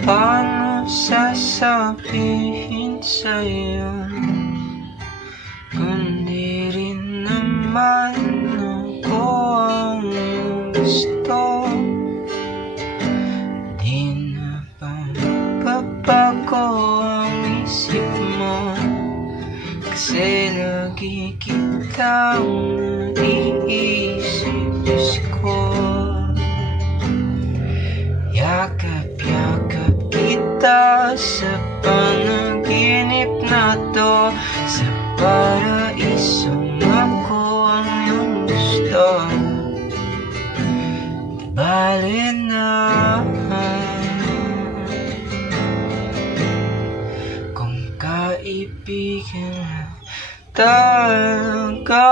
Paano sasabihin sa'yo kung di rin naman ako ang iyong gusto? Di na ba babago ang isip mo? Kasi lagi kitang naiisip, Diyos ko. Yakap-yakap kita sa panaginip na to, sa paraisong ako ang iyong gusto. Di bale na kung kaibigan na talaga.